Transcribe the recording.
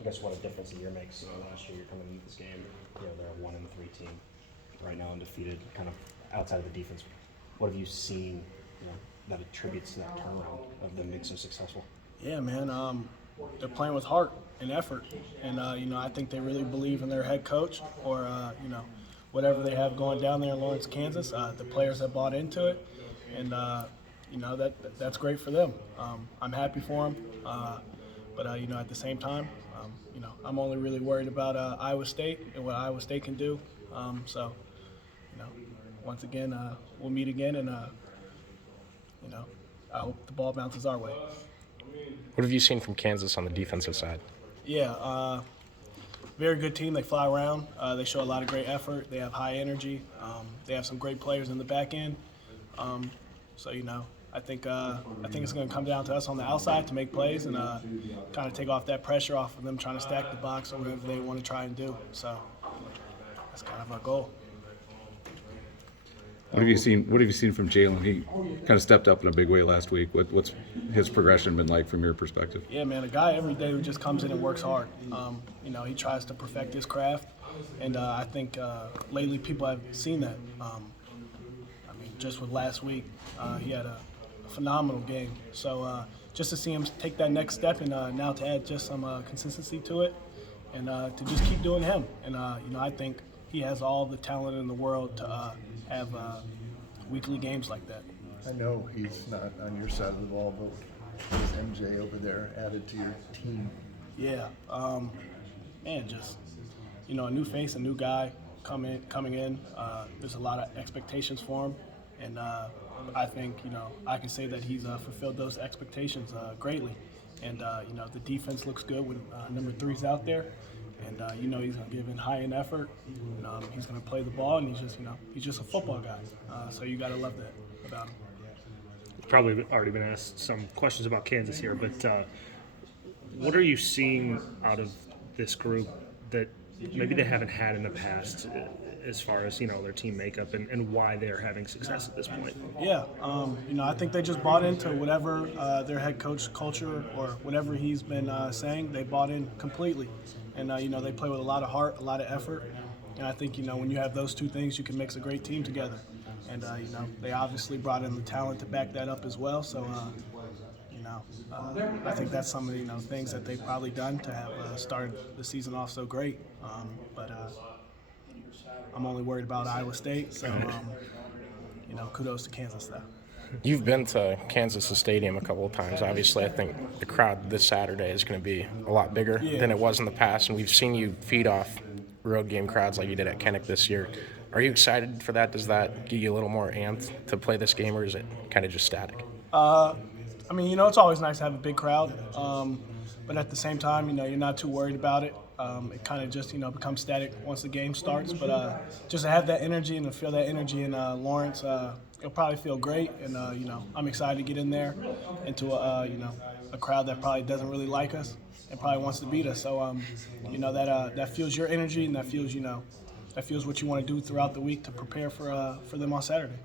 I guess what a difference a year makes. Last year you're coming into this game, they're a 1-3 team, right now undefeated, kind of outside of the defense. What have you seen, that attributes to that turnaround of them being so successful? Yeah, man. They're playing with heart and effort, and I think they really believe in their head coach, or whatever they have going down there in Lawrence, Kansas. The players have bought into it, and that's great for them. I'm happy for them, but at the same time, I'm only really worried about Iowa State and what Iowa State can do. So, once again, we'll meet again, and I hope the ball bounces our way. What have you seen from Kansas on the defensive side? Yeah, very good team. They fly around. They show a lot of great effort. They have high energy. They have some great players in the back end. So I think it's going to come down to us on the outside to make plays and kind of take off that pressure off of them trying to stack the box or whatever they want to try and do. So that's kind of our goal. What have you seen from Jalen? He kind of stepped up in a big way last week. What's his progression been like from your perspective? Yeah, man, a guy every day who just comes in and works hard. He tries to perfect his craft, and I think lately people have seen that. Just with last week, he had a phenomenal game. So just to see him take that next step and now to add just some consistency to it, and to just keep doing him. And I think he has all the talent in the world to have weekly games like that. I know he's not on your side of the ball, but is MJ over there added to your team? Yeah, man, just a new face, a new guy coming in. There's a lot of expectations for him, and I think I can say that he's fulfilled those expectations greatly. And the defense looks good with number 3's out there. And he's going to give in high end effort. He's going to play the ball, and he's just a football guy. So you got to love that about him. Probably already been asked some questions about Kansas here, but what are you seeing out of this group that maybe they haven't had in the past, as far as their team makeup and why they're having success at this point? Yeah, I think they just bought into whatever their head coach culture or whatever he's been saying. They bought in completely, and they play with a lot of heart, a lot of effort, and I think when you have those two things, you can mix a great team together. And they obviously brought in the talent to back that up as well. So I think that's some of the things that they've probably done to have started the season off so great. But I'm only worried about Iowa State, so kudos to Kansas though. You've been to Kansas Stadium a couple of times. Obviously, I think the crowd this Saturday is going to be a lot bigger than it was in the past, and we've seen you feed off road game crowds like you did at Kinnick this year. Are you excited for that? Does that get you a little more amped to play this game, or is it kind of just static? It's always nice to have a big crowd, but at the same time, you're not too worried about it. It kind of just, becomes static once the game starts. But just to have that energy and to feel that energy in Lawrence, it'll probably feel great. And, I'm excited to get in there into a crowd that probably doesn't really like us and probably wants to beat us. So, that fuels your energy, and that fuels what you want to do throughout the week to prepare for them on Saturday.